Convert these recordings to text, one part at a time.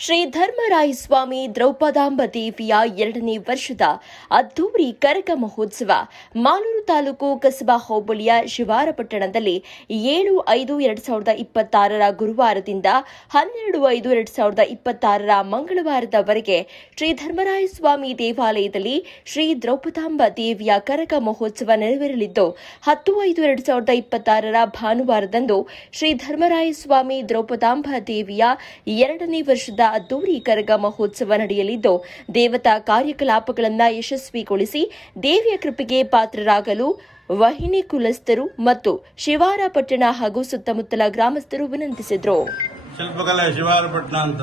ಶ್ರೀ ಧರ್ಮರಾಯ ಸ್ವಾಮಿ ದ್ರೌಪದಾಂಬ ದೇವಿಯ 2ನೇ ವರ್ಷದ ಅದ್ದೂರಿ ಕರಗ ಮಹೋತ್ಸವ ಮಾಲೂರು ತಾಲೂಕು ಕಸಬಾ ಹೋಬಳಿಯ ಶಿವಾರಪಟ್ಟಣದಲ್ಲಿ 7/5/2026 ಗುರುವಾರದಿಂದ 12/5/2026 ಮಂಗಳವಾರದವರೆಗೆ ಶ್ರೀ ಧರ್ಮರಾಯ ಸ್ವಾಮಿ ದೇವಾಲಯದಲ್ಲಿ ಶ್ರೀ ದ್ರೌಪದಾಂಬ ದೇವಿಯ ಕರಗ ಮಹೋತ್ಸವ ನೆರವೇರಲಿದ್ದು 10/5/2026 ಭಾನುವಾರದಂದು ಶ್ರೀ ಧರ್ಮರಾಯ ಸ್ವಾಮಿ ದ್ರೌಪದಾಂಬ ದೇವಿಯ 2ನೇ ವರ್ಷದ ಅದ್ದೂರಿ ಕರಗ ಮಹೋತ್ಸವ ನಡೆಯಲಿದ್ದು ದೇವತಾ ಕಾರ್ಯಕಲಾಪಗಳನ್ನು ಯಶಸ್ವಿಗೊಳಿಸಿ ದೇವಿಯ ಕೃಪೆಗೆ ಪಾತ್ರರಾಗಲು ವಾಹಿನಿ ಕುಲಸ್ಥರು ಮತ್ತು ಶಿವಾರಪಟ್ಟಣ ಹಾಗೂ ಸುತ್ತಮುತ್ತಲ ಗ್ರಾಮಸ್ಥರು ವಿನಂತಿಸಿದರು. ಶಿಲ್ಪಕಲೆ ಶಿವಾರಪಟ್ಟಣ ಅಂತ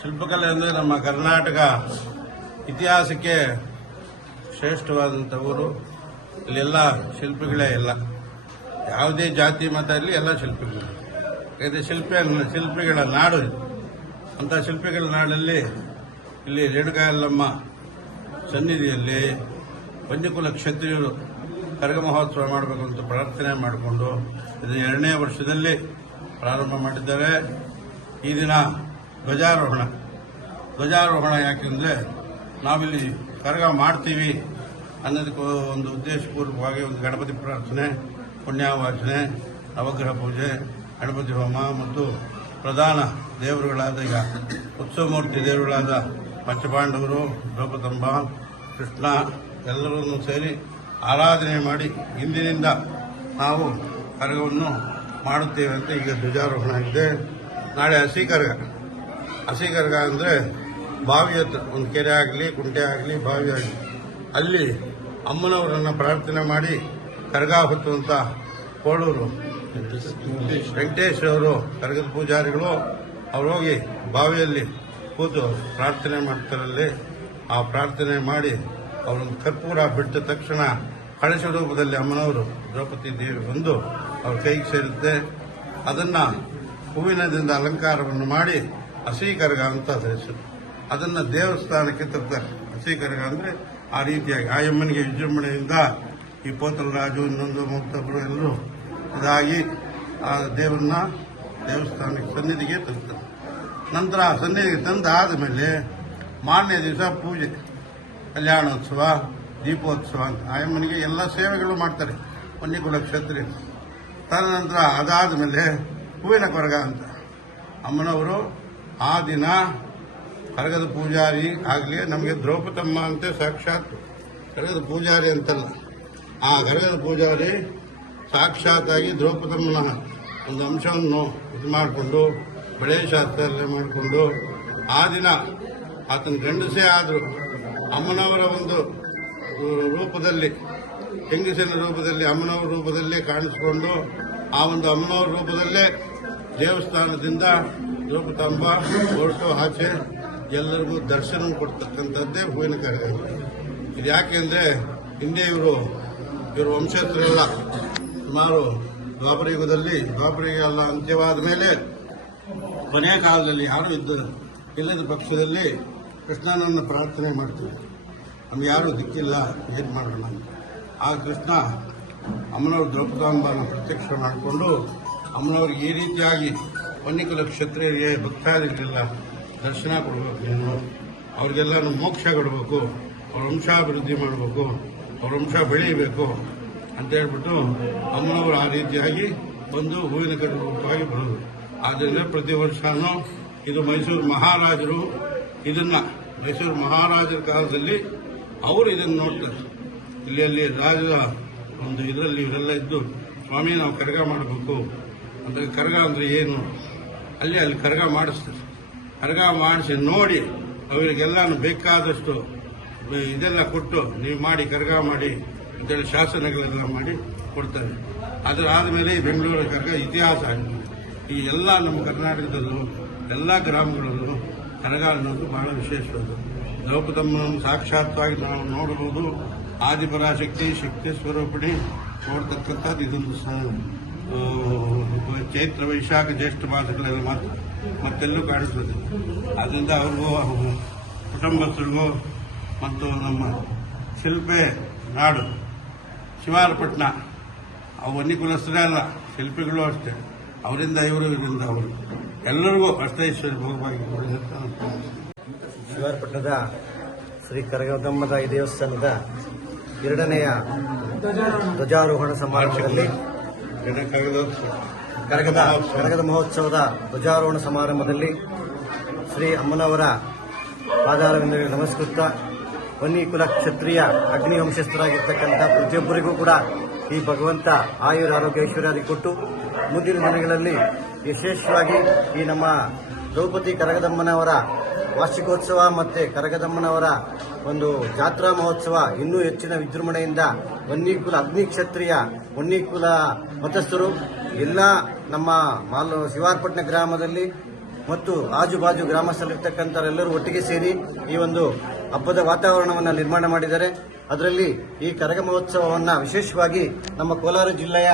ಶಿಲ್ಪಕಲೆ ಅಂದರೆ ನಮ್ಮ ಕರ್ನಾಟಕ ಇತಿಹಾಸಕ್ಕೆ ಶ್ರೇಷ್ಠವಾದಂಥ ಊರು. ಇಲ್ಲೆಲ್ಲ ಶಿಲ್ಪಿಗಳೇ ಇಲ್ಲ, ಯಾವುದೇ ಜಾತಿ ಮತ ಇರಲಿ ಎಲ್ಲ ಶಿಲ್ಪಿಗಳು. ಇದು ಶಿಲ್ಪಿಗಳ ನಾಡು. ಅಂಥ ಶಿಲ್ಪಿಗಳ ನಾಡಲ್ಲಿ ಇಲ್ಲಿ ರೇಣುಕಾಯಲ್ಲಮ್ಮ ಸನ್ನಿಧಿಯಲ್ಲಿ ಪಂಚಕುಲ ಕ್ಷತ್ರಿಯರು ಕರಗ ಮಹೋತ್ಸವ ಮಾಡಬೇಕು ಅಂತ ಪ್ರಾರ್ಥನೆ ಮಾಡಿಕೊಂಡು ಇದು 2ನೇ ವರ್ಷದಲ್ಲಿ ಪ್ರಾರಂಭ ಮಾಡಿದ್ದಾರೆ. ಈ ದಿನ ಧ್ವಜಾರೋಹಣ ಯಾಕೆಂದರೆ ನಾವಿಲ್ಲಿ ಕರಗ ಮಾಡ್ತೀವಿ ಅನ್ನೋದಕ್ಕೆ ಒಂದು ಉದ್ದೇಶಪೂರ್ವಕವಾಗಿ ಒಂದು ಗಣಪತಿ ಪ್ರಾರ್ಥನೆ, ಪುಣ್ಯಾವಾಚನೆ, ನವಗ್ರಹ ಪೂಜೆ, ಗಣಪತಿ ಹೋಮ ಮತ್ತು ಪ್ರಧಾನ ದೇವರುಗಳಾದ ಈಗ ಉತ್ಸವಮೂರ್ತಿ ದೇವರುಗಳಾದ ಪಂಚಪಾಂಡವರು, ದ್ರೌಪದಾಂಬ, ಕೃಷ್ಣ ಎಲ್ಲರನ್ನು ಸೇರಿ ಆರಾಧನೆ ಮಾಡಿ ಇಂದಿನಿಂದ ನಾವು ಕರಗವನ್ನು ಮಾಡುತ್ತೇವೆ ಅಂತ ಈಗ ಧ್ವಜಾರೋಹಣ ಆಗಿದೆ. ನಾಳೆ ಹಸಿ ಕರಗ ಅಂದರೆ ಬಾವಿ ಹತ್ರ ಒಂದು ಕೆರೆ ಆಗಲಿ, ಕುಂಟೆ ಆಗಲಿ, ಬಾವಿ ಆಗಲಿ ಅಲ್ಲಿ ಅಮ್ಮನವರನ್ನು ಪ್ರಾರ್ಥನೆ ಮಾಡಿ ಕರಗ ಹೊತ್ತುವಂಥ ಕೋಳೂರು ವೆಂಕಟೇಶ್ ಅವರು ಕರಗದ ಪೂಜಾರಿಗಳು ಅವ್ರು ಹೋಗಿ ಬಾವಿಯಲ್ಲಿ ಕೂತು ಪ್ರಾರ್ಥನೆ ಮಾಡ್ತಾರಲ್ಲಿ. ಆ ಪ್ರಾರ್ಥನೆ ಮಾಡಿ ಅವರನ್ನು ಕರ್ಪೂರ ಬಿಟ್ಟ ತಕ್ಷಣ ಕಳಶ ರೂಪದಲ್ಲಿ ಅಮ್ಮನವರು ದ್ರೌಪದಿ ದೇವಿ ಬಂದು ಅವ್ರ ಕೈಗೆ ಸೇರುತ್ತೆ. ಅದನ್ನು ಹೂವಿನದಿಂದ ಅಲಂಕಾರವನ್ನು ಮಾಡಿ ಹಸಿ ಕರಗ ಅಂತ ಹೆಸರು. ಅದನ್ನು ದೇವಸ್ಥಾನಕ್ಕೆ ತರ್ತಾರೆ. ಹಸಿ ಕರಗ ಅಂದರೆ ಆ ರೀತಿಯಾಗಿ ಆ ಅಮ್ಮನಿಗೆ ವಿಜೃಂಭಣೆಯಿಂದ ಈ ಪೋತಲರಾಜು ಇನ್ನೊಂದು ಮತ್ತೊಬ್ಬರು ಎಲ್ಲರೂ ಇದಾಗಿ ಆ ದೇವರನ್ನ ದೇವಸ್ಥಾನಕ್ಕೆ ಸನ್ನಿಧಿಗೆ ತರ್ತಾರೆ. ನಂತರ ಆ ಸನ್ನಿಧಿಗೆ ತಂದಾದ ಮೇಲೆ ಮಾರನೇ ದಿವಸ ಪೂಜೆ, ಕಲ್ಯಾಣೋತ್ಸವ, ದೀಪೋತ್ಸವ ಅಂತ ಆಯಮ್ಮನಿಗೆ ಎಲ್ಲ ಸೇವೆಗಳು ಮಾಡ್ತಾರೆ ಪಂಚಕುಲ ಕ್ಷತ್ರಿಯ. ತದನಂತರ ಅದಾದ ಮೇಲೆ ಹೂವಿನ ಕೊರಗ ಅಂತ ಅಮ್ಮನವರು ಆ ದಿನ ಕರಗದ ಪೂಜಾರಿ ಆಗಲಿ, ನಮಗೆ ದ್ರೌಪದಮ್ಮ ಅಂತ ಸಾಕ್ಷಾತ್ ಕರಗದ ಪೂಜಾರಿ ಅಂತಲ್ಲ, ಆ ಕರಗದ ಪೂಜಾರಿ ಸಾಕ್ಷಾತ್ ಆಗಿ ದ್ರೌಪದಮ್ಮನ ಒಂದು ಅಂಶವನ್ನು ಇದು ಮಾಡಿಕೊಂಡು ಬೆಳೆ ಶಾಸ್ತ್ರ ಮಾಡಿಕೊಂಡು ಆ ದಿನ ಆತನ ಗಂಡಸೇ ಆದರೂ ಅಮ್ಮನವರ ಒಂದು ರೂಪದಲ್ಲಿ, ಹೆಂಗಸಿನ ರೂಪದಲ್ಲಿ, ಅಮ್ಮನವರ ರೂಪದಲ್ಲೇ ಕಾಣಿಸಿಕೊಂಡು ಆ ಒಂದು ಅಮ್ಮನವರ ರೂಪದಲ್ಲೇ ದೇವಸ್ಥಾನದಿಂದ ದ್ರೌಪದಾಂಬ ಹೊರಟು ಆಚೆ ಎಲ್ಲರಿಗೂ ದರ್ಶನ ಕೊಡ್ತಕ್ಕಂಥದ್ದೇ ಹೂವಿನ ಕರಗ. ಇದು ಯಾಕೆಂದರೆ ಹಿಂದೆ ಇವರು ವಂಶಸ್ಥರೆಲ್ಲ ಸುಮಾರು ದ್ವಾಪರಯುಗದಲ್ಲಿ ದ್ವಾಪರಯುಗ ಅಂತ್ಯವಾದ ಮೇಲೆ ಕೊನೆಯ ಕಾಲದಲ್ಲಿ ಯಾರು ಇಲ್ಲದ ಪಕ್ಷದಲ್ಲಿ ಕೃಷ್ಣನನ್ನು ಪ್ರಾರ್ಥನೆ ಮಾಡ್ತೀವಿ, ನಮ್ಗೆ ಯಾರೂ ದಿಕ್ಕಿಲ್ಲ, ಏನು ಮಾಡೋಣ. ಆ ಕೃಷ್ಣ ಅಮ್ಮನವರು ದ್ರೌಪದಾಂಬನ ಪ್ರತ್ಯಕ್ಷ ಮಾಡಿಕೊಂಡು ಅಮ್ಮನವ್ರಿಗೆ ಈ ರೀತಿಯಾಗಿ ಪಂಚಕುಲ ಕ್ಷತ್ರಿಯರಿಗೆ ಭಕ್ತಾದಿಗಳಿಗೆಲ್ಲ ದರ್ಶನ ಕೊಡಬೇಕು, ನೀನು ಅವ್ರಿಗೆಲ್ಲ ಮೋಕ್ಷ ಕೊಡಬೇಕು, ಅವ್ರ ವಂಶಾಭಿವೃದ್ಧಿ ಮಾಡಬೇಕು, ಅವ್ರ ವಂಶ ಬೆಳೀಬೇಕು ಅಂತ ಹೇಳ್ಬಿಟ್ಟು ಅಮ್ಮನವರು ಆ ರೀತಿಯಾಗಿ ಬಂದು ಹೂವಿನ ಕರಗ ರೂಪವಾಗಿ ಬರೋದು. ಆದ್ದರಿಂದ ಪ್ರತಿ ವರ್ಷನೂ ಇದು ಮೈಸೂರು ಮಹಾರಾಜರ ಕಾಲದಲ್ಲಿ ಅವರು ಇದನ್ನು ನೋಡ್ತಾರೆ. ಇಲ್ಲಿ ರಾಜರ ಒಂದು ಇದರಲ್ಲಿ ಇವರೆಲ್ಲ ಇದ್ದು, ಸ್ವಾಮಿ ನಾವು ಕರಗ ಮಾಡಬೇಕು ಅಂತ. ಕರಗ ಅಂದರೆ ಏನು, ಅಲ್ಲಿ ಕರಗ ಮಾಡಿಸ್ತಾರೆ. ಕರಗ ಮಾಡಿಸಿ ನೋಡಿ ಅವರಿಗೆಲ್ಲ ಬೇಕಾದಷ್ಟು ಇದೆಲ್ಲ ಕೊಟ್ಟು ನೀವು ಮಾಡಿ ಕರಗ ಮಾಡಿ ಅಂತೇಳಿ ಶಾಸನಗಳೆಲ್ಲ ಮಾಡಿ ಕೊಡ್ತಾರೆ. ಅದರಾದ ಮೇಲೆ ಬೆಂಗಳೂರು ಕರಗ ಇತಿಹಾಸ ಆಗಿದೆ. ಈ ಎಲ್ಲ ನಮ್ಮ ಕರ್ನಾಟಕದಲ್ಲೂ ಎಲ್ಲ ಗ್ರಾಮಗಳಲ್ಲೂ ಕರಗ ಅನ್ನೋದು ಬಹಳ ವಿಶೇಷವಾದ. ದ್ರೌಪದಮ್ಮನನ್ನು ಸಾಕ್ಷಾತ್ವಾಗಿ ನಾವು ನೋಡಬಹುದು. ಆದಿಪರಾಶಕ್ತಿ, ಶಕ್ತಿ ಸ್ವರೂಪಿಣಿ ನೋಡ್ತಕ್ಕಂಥದ್ದು ಇದೊಂದು ಚೈತ್ರ, ವೈಶಾಖ, ಜ್ಯೇಷ್ಠ ಮಾಸಗಳಲ್ಲಿ ಮಾತ್ರ ಮತ್ತೆಲ್ಲೂ ಕಾಣಿಸ್ತದೆ. ಆದ್ದರಿಂದ ಅವ್ರಿಗೂ ಕುಟುಂಬಸ್ಥರಿಗೂ ಮತ್ತು ನಮ್ಮ ಶಿಲ್ಪೆ ನಾಡು ಶಿವಾರಪಟ್ಟಣ ಅವು ವನ್ಯಕುಲಸ್ಥರೇ ಅಲ್ಲ, ಶಿಲ್ಪಿಗಳು ಅಷ್ಟೇ. ಅವರಿಂದ ಇವರಿಂದ ಅವರು ಎಲ್ಲರಿಗೂ ಅಷ್ಟೈಶ್ವರ್ಯ ಭೋಗವಾಗಿ ಕೊಡಿ ಅಂತ ನಾನು ಶಿವಾರಪಟ್ಟಣದ ಶ್ರೀ ಕರಗದಮ್ಮನ ದೇವಸ್ಥಾನದ 2ನೇಯ ಧ್ವಜಾರೋಹಣ ಸಮಾರಂಭದಲ್ಲಿ ಕರಗದ ಮಹೋತ್ಸವದ ಧ್ವಜಾರೋಹಣ ಸಮಾರಂಭದಲ್ಲಿ ಶ್ರೀ ಅಮ್ಮನವರ ಪಾದಾರವಿಂದಗಳಿಗೆ ನಮಸ್ಕೃತ ವನ್ನಿಕುಲ ಕ್ಷತ್ರಿಯ ಅಗ್ನಿ ವಂಶಸ್ಥರಾಗಿರ್ತಕ್ಕಂಥ ಪ್ರತಿಯೊಬ್ಬರಿಗೂ ಕೂಡ ಈ ಭಗವಂತ ಆಯುರ ಆರೋಗ್ಯ ಐಶ್ವರ್ಯಾದಿ ಕೊಟ್ಟು ಮುಂದಿನ ದಿನಗಳಲ್ಲಿ ವಿಶೇಷವಾಗಿ ಈ ನಮ್ಮ ದ್ರೌಪದಿ ಕರಗದಮ್ಮನವರ ವಾರ್ಷಿಕೋತ್ಸವ ಮತ್ತು ಕರಗದಮ್ಮನವರ ಒಂದು ಜಾತ್ರಾ ಮಹೋತ್ಸವ ಇನ್ನೂ ಹೆಚ್ಚಿನ ವಿಜೃಂಭಣೆಯಿಂದ ವನ್ನಿಕುಲ ಅಗ್ನಿ ಕ್ಷತ್ರಿಯ ವನ್ನಿಕುಲ ಮತಸ್ಥರು ಎಲ್ಲ ನಮ್ಮ ಶಿವಾರಪಟ್ಟಣ ಗ್ರಾಮದಲ್ಲಿ ಮತ್ತು ಆಜುಬಾಜು ಗ್ರಾಮಸ್ಥರಿರ್ತಕ್ಕಂಥವರೆಲ್ಲರೂ ಒಟ್ಟಿಗೆ ಸೇರಿ ಈ ಒಂದು ಹಬ್ಬದ ವಾತಾವರಣವನ್ನು ನಿರ್ಮಾಣ ಮಾಡಿದ್ದಾರೆ. ಅದರಲ್ಲಿ ಈ ಕರಗ ಮಹೋತ್ಸವವನ್ನು ವಿಶೇಷವಾಗಿ ನಮ್ಮ ಕೋಲಾರ ಜಿಲ್ಲೆಯ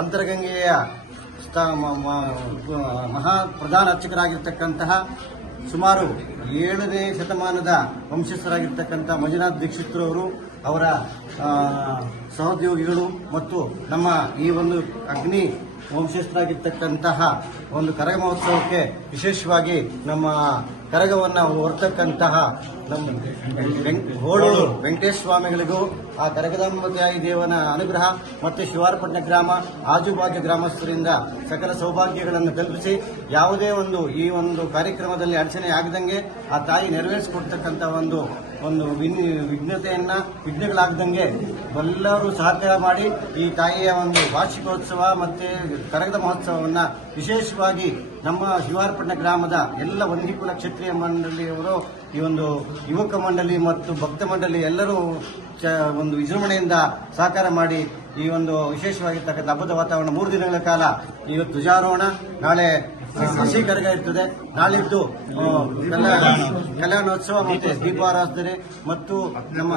ಅಂತರಗಂಗೆಯ ಮಹಾ ಪ್ರಧಾನ ಅರ್ಚಕರಾಗಿರ್ತಕ್ಕಂತಹ ಸುಮಾರು 7ನೇ ಶತಮಾನದ ವಂಶಸ್ಥರಾಗಿರ್ತಕ್ಕಂಥ ಮಂಜುನಾಥ್ ದೀಕ್ಷಿತರವರು ಅವರ ಸಹೋದ್ಯೋಗಿಗಳು ಮತ್ತು ನಮ್ಮ ಈ ಒಂದು ಅಗ್ನಿ ವಂಶಸ್ಥರಾಗಿರ್ತಕ್ಕಂತಹ ಒಂದು ಕರಗ ಮಹೋತ್ಸವಕ್ಕೆ ವಿಶೇಷವಾಗಿ ನಮ್ಮ ಕರಗವನ್ನು ಹೊರತಕ್ಕಂತಹ ನಮ್ಮ ಹೋಳೂರು ವೆಂಕಟೇಶ ಸ್ವಾಮಿಗಳಿಗೂ ಆ ಕರಗದಾಂಬತಾಯಿ ದೇವನ ಅನುಗ್ರಹ ಮತ್ತು ಶಿವಾರಪಟ್ಟಣ ಗ್ರಾಮ ಆಜುಬಾಜು ಗ್ರಾಮಸ್ಥರಿಂದ ಸಕಲ ಸೌಭಾಗ್ಯಗಳನ್ನು ಕಲ್ಪಿಸಿ ಯಾವುದೇ ಒಂದು ಈ ಒಂದು ಕಾರ್ಯಕ್ರಮದಲ್ಲಿ ಅಡಚಣೆ ಆಗದಂಗೆ ಆ ತಾಯಿ ನೆರವೇರಿಸಿಕೊಡ್ತಕ್ಕಂಥ ಒಂದು ವಿಘ್ನಗಳಾಗದಂಗೆ ಎಲ್ಲರೂ ಸಹಕಾರ ಮಾಡಿ ಈ ತಾಯಿಯ ಒಂದು ವಾರ್ಷಿಕೋತ್ಸವ ಮತ್ತು ಕರಗದ ಮಹೋತ್ಸವವನ್ನು ವಿಶೇಷವಾಗಿ ನಮ್ಮ ಶಿವಾರಪಟ್ಟಣ ಗ್ರಾಮದ ಎಲ್ಲ ವನ್ನಿಕುಲ ಕ್ಷತ್ರಿಯ ಮಂಡಳಿಯವರು ಈ ಒಂದು ಯುವಕ ಮಂಡಳಿ ಮತ್ತು ಭಕ್ತ ಮಂಡಳಿ ಎಲ್ಲರೂ ಒಂದು ವಿಜೃಂಭಣೆಯಿಂದ ಸಹಕಾರ ಮಾಡಿ ಈ ಒಂದು ವಿಶೇಷವಾಗಿರ್ತಕ್ಕಂಥ ಹಬ್ಬದ ವಾತಾವರಣ 3 ದಿನಗಳ ಕಾಲ ಇವತ್ತು ಧ್ವಜಾರೋಹಣ, ನಾಳೆ ಹಸಿ ಕರಗ ಇರ್ತದೆ, ನಾಳಿದ್ದು ಕಲ್ಯಾಣೋತ್ಸವ ಮತ್ತು ದೀಪಾರಾಧನೆ ಮತ್ತು ನಮ್ಮ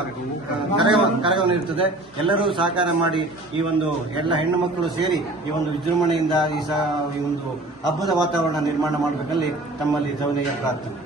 ಕರಗವನ್ನು ಇರ್ತದೆ. ಎಲ್ಲರೂ ಸಹಕಾರ ಮಾಡಿ ಈ ಒಂದು ಎಲ್ಲ ಹೆಣ್ಣು ಮಕ್ಕಳು ಸೇರಿ ಈ ಒಂದು ವಿಜೃಂಭಣೆಯಿಂದ ಈ ಒಂದು ಹಬ್ಬದ ವಾತಾವರಣ ನಿರ್ಮಾಣ ಮಾಡಬೇಕಲ್ಲಿ ತಮ್ಮಲ್ಲಿ ಸೌನೀಯ ಪ್ರಾರ್ಥನೆ.